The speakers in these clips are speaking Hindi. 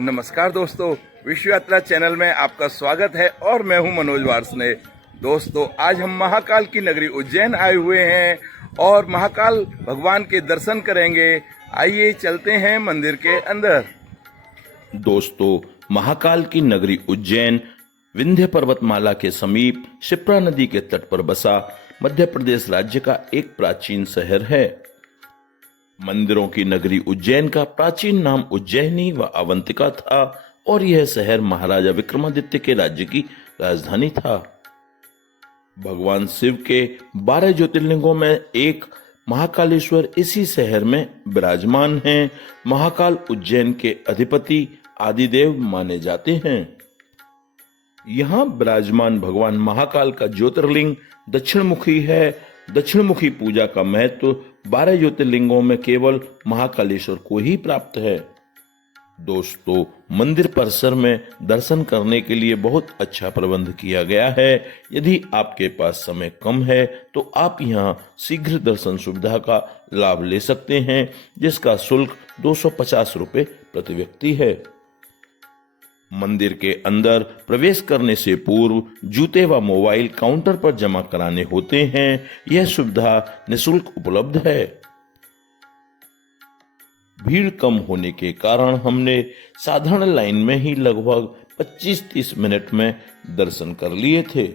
नमस्कार दोस्तों, विश्व यात्रा चैनल में आपका स्वागत है और मैं हूं मनोज वार्ष्णेय। दोस्तों, आज हम महाकाल की नगरी उज्जैन आए हुए हैं और महाकाल भगवान के दर्शन करेंगे। आइए चलते हैं मंदिर के अंदर। दोस्तों, महाकाल की नगरी उज्जैन विंध्य पर्वतमाला के समीप शिप्रा नदी के तट पर बसा मध्य प्रदेश राज्य का एक प्राचीन शहर है। मंदिरों की नगरी उज्जैन का प्राचीन नाम उज्जैनी व अवंतिका था और यह शहर महाराजा विक्रमादित्य के राज्य की राजधानी था। भगवान शिव के 12 ज्योतिर्लिंगों में एक महाकालेश्वर इसी शहर में विराजमान हैं। महाकाल उज्जैन के अधिपति आदिदेव माने जाते हैं। यहाँ विराजमान भगवान महाकाल का ज्योतिर्लिंग दक्षिणमुखी है। दक्षिणमुखी पूजा का महत्व 12 ज्योतिर्लिंगों में केवल महाकालेश्वर को ही प्राप्त है। दोस्तों, मंदिर परिसर में दर्शन करने के लिए बहुत अच्छा प्रबंध किया गया है। यदि आपके पास समय कम है तो आप यहाँ शीघ्र दर्शन सुविधा का लाभ ले सकते हैं, जिसका शुल्क 250 रुपए प्रति व्यक्ति है। मंदिर के अंदर प्रवेश करने से पूर्व जूते व मोबाइल काउंटर पर जमा कराने होते हैं। यह सुविधा निःशुल्क उपलब्ध है। भीड़ कम होने के कारण हमने साधारण लाइन में ही लगभग 25-30 मिनट में दर्शन कर लिए थे।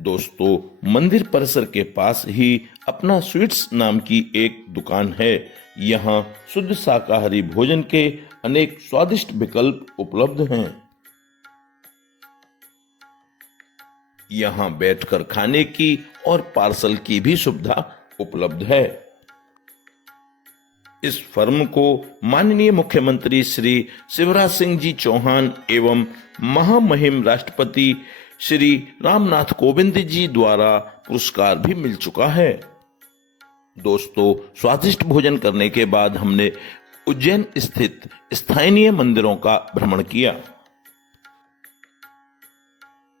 दोस्तों, मंदिर परिसर के पास ही अपना स्वीट्स नाम की एक दुकान है। यहाँ शुद्ध शाकाहारी भोजन के अनेक स्वादिष्ट विकल्प उपलब्ध हैं। यहाँ बैठकर खाने की और पार्सल की भी सुविधा उपलब्ध है। इस फर्म को माननीय मुख्यमंत्री श्री शिवराज सिंह जी चौहान एवं महामहिम राष्ट्रपति श्री रामनाथ कोविंद जी द्वारा पुरस्कार भी मिल चुका है। दोस्तों, स्वादिष्ट भोजन करने के बाद हमने उज्जैन स्थित स्थानीय मंदिरों का भ्रमण किया।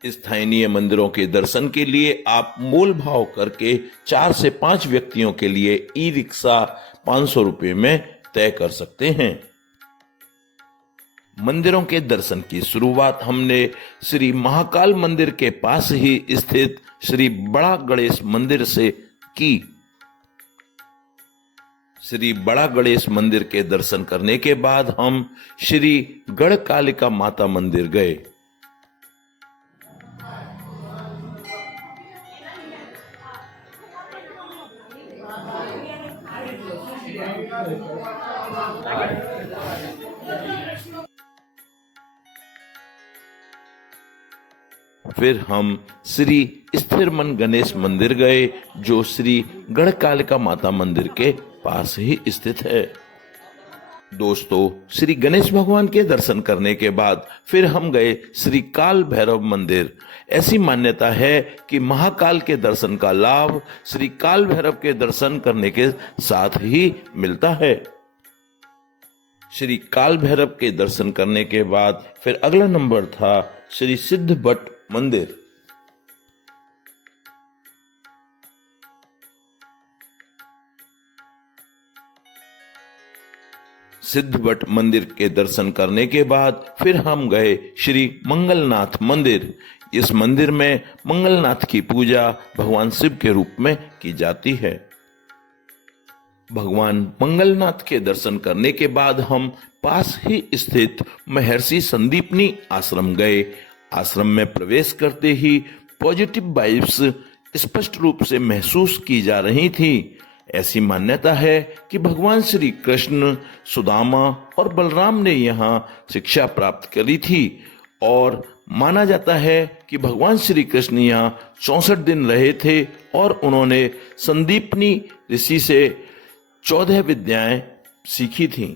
स्थानीय मंदिरों के दर्शन के लिए आप मोल भाव करके 4 से 5 व्यक्तियों के लिए ई रिक्शा 500 रुपये में तय कर सकते हैं। मंदिरों के दर्शन की शुरुआत हमने श्री महाकाल मंदिर के पास ही स्थित श्री बड़ा गणेश मंदिर से की। श्री बड़ा गणेश मंदिर के दर्शन करने के बाद हम श्री गढ़कालिका माता मंदिर गए। फिर हम श्री स्थिरमन गणेश मंदिर गए, जो श्री गढ़कालिका माता मंदिर के पास ही स्थित है। दोस्तों, श्री गणेश भगवान के दर्शन करने के बाद फिर हम गए श्री काल भैरव मंदिर। ऐसी मान्यता है कि महाकाल के दर्शन का लाभ श्री काल भैरव के दर्शन करने के साथ ही मिलता है। श्री काल भैरव के दर्शन करने के बाद फिर अगला नंबर था श्री सिद्ध भट्ट मंदिर। सिद्ध भट्ट मंदिर के दर्शन करने के बाद फिर हम गए श्री मंगलनाथ मंदिर। इस मंदिर में मंगलनाथ की पूजा भगवान शिव के रूप में की जाती है। भगवान मंगलनाथ के दर्शन करने के बाद हम पास ही स्थित महर्षि संदीपनी आश्रम गए। आश्रम में प्रवेश करते ही पॉजिटिव वाइब्स स्पष्ट रूप से महसूस की जा रही थी। ऐसी मान्यता है कि भगवान श्री कृष्ण, सुदामा और बलराम ने यहाँ शिक्षा प्राप्त करी थी और माना जाता है कि भगवान श्री कृष्ण यहाँ 64 दिन रहे थे और उन्होंने संदीपनी ऋषि से 14 विद्याएं सीखी थीं।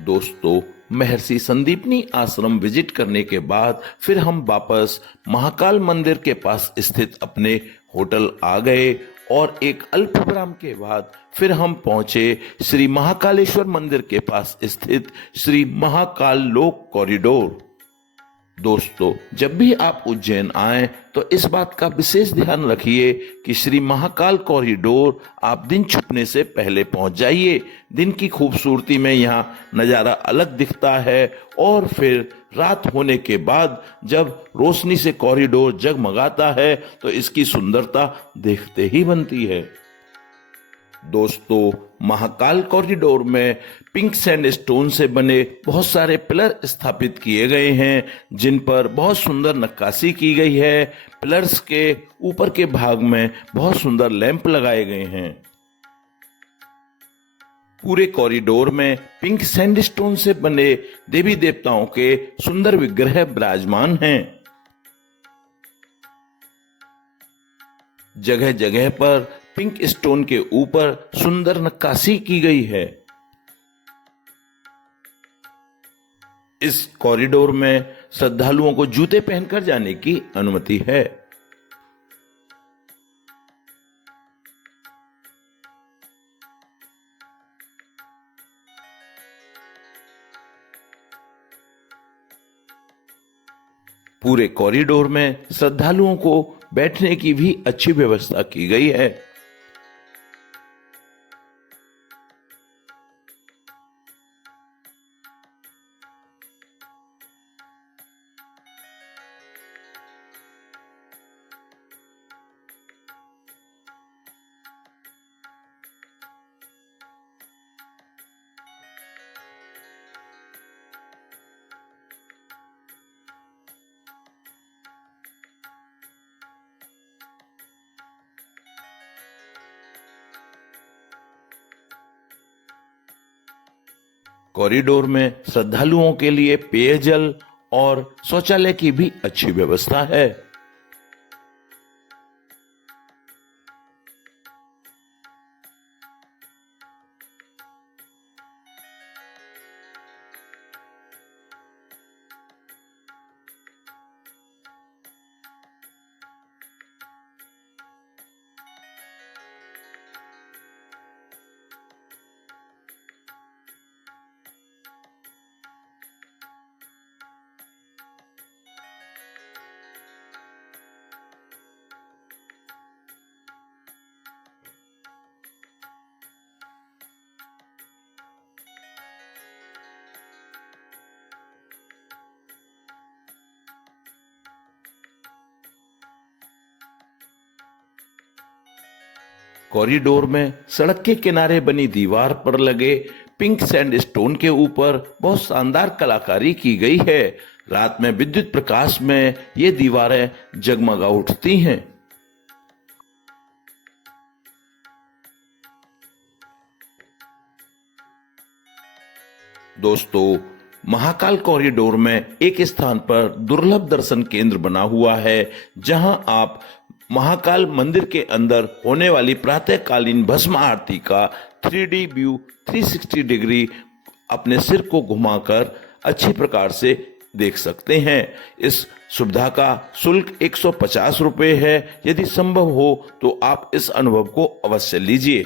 दोस्तों, महर्षि संदीपनी आश्रम विजिट करने के बाद फिर हम वापस महाकाल मंदिर के पास स्थित अपने होटल आ गए और एक अल्प विराम के बाद फिर हम पहुंचे श्री महाकालेश्वर मंदिर के पास स्थित श्री महाकाल लोक कॉरिडोर। दोस्तों, जब भी आप उज्जैन आएं तो इस बात का विशेष ध्यान रखिए कि श्री महाकाल कॉरिडोर आप दिन छुपने से पहले पहुंच जाइए। दिन की खूबसूरती में यहाँ नज़ारा अलग दिखता है और फिर रात होने के बाद जब रोशनी से कॉरिडोर जगमगाता है तो इसकी सुंदरता देखते ही बनती है। दोस्तों, महाकाल कॉरिडोर में पिंक सैंडस्टोन से बने बहुत सारे पिलर स्थापित किए गए हैं जिन पर बहुत सुंदर नक्काशी की गई है। पिलर्स के ऊपर के भाग में बहुत सुंदर लैंप लगाए गए हैं। पूरे कॉरिडोर में पिंक सैंडस्टोन से बने देवी देवताओं के सुंदर विग्रह विराजमान हैं। जगह जगह पर पिंक स्टोन के ऊपर सुंदर नक्काशी की गई है। इस कॉरिडोर में श्रद्धालुओं को जूते पहनकर जाने की अनुमति है। पूरे कॉरिडोर में श्रद्धालुओं को बैठने की भी अच्छी व्यवस्था की गई है। कॉरिडोर में श्रद्धालुओं के लिए पेयजल और शौचालय की भी अच्छी व्यवस्था है। कॉरिडोर में सड़क के किनारे बनी दीवार पर लगे पिंक सैंडस्टोन के ऊपर बहुत शानदार कलाकारी की गई है। रात में विद्युत प्रकाश में ये दीवारें जगमगा उठती हैं। दोस्तों, महाकाल कॉरिडोर में एक स्थान पर दुर्लभ दर्शन केंद्र बना हुआ है जहां आप महाकाल मंदिर के अंदर होने वाली प्रातःकालीन भस्म आरती का 3D व्यू 360 डिग्री अपने सिर को घुमाकर अच्छी प्रकार से देख सकते हैं। इस सुविधा का शुल्क 150 रुपये है। यदि संभव हो तो आप इस अनुभव को अवश्य लीजिए।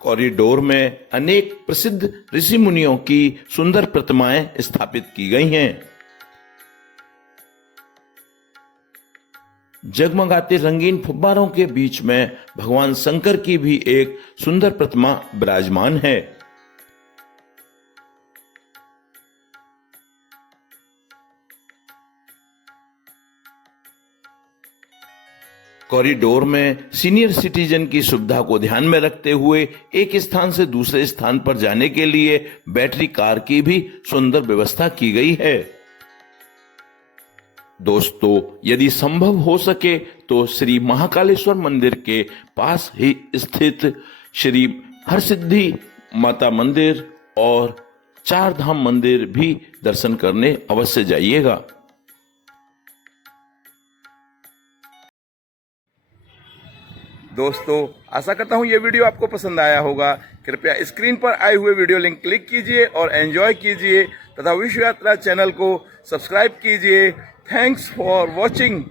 कॉरिडोर में अनेक प्रसिद्ध ऋषि मुनियों की सुंदर प्रतिमाएं स्थापित की गई हैं। जगमगाते रंगीन फुब्बारों के बीच में भगवान शंकर की भी एक सुंदर प्रतिमा विराजमान है। कॉरिडोर में सीनियर सिटीजन की सुविधा को ध्यान में रखते हुए एक स्थान से दूसरे स्थान पर जाने के लिए बैटरी कार की भी सुंदर व्यवस्था की गई है। दोस्तों, यदि संभव हो सके तो श्री महाकालेश्वर मंदिर के पास ही स्थित श्री हरसिद्धि माता मंदिर और चार धाम मंदिर भी दर्शन करने अवश्य जाइएगा। दोस्तों आशा करता हूँ ये वीडियो आपको पसंद आया होगा। कृपया स्क्रीन पर आए हुए वीडियो लिंक क्लिक कीजिए और एंजॉय कीजिए तथा विश्व यात्रा चैनल को सब्सक्राइब कीजिए। Thanks for watching.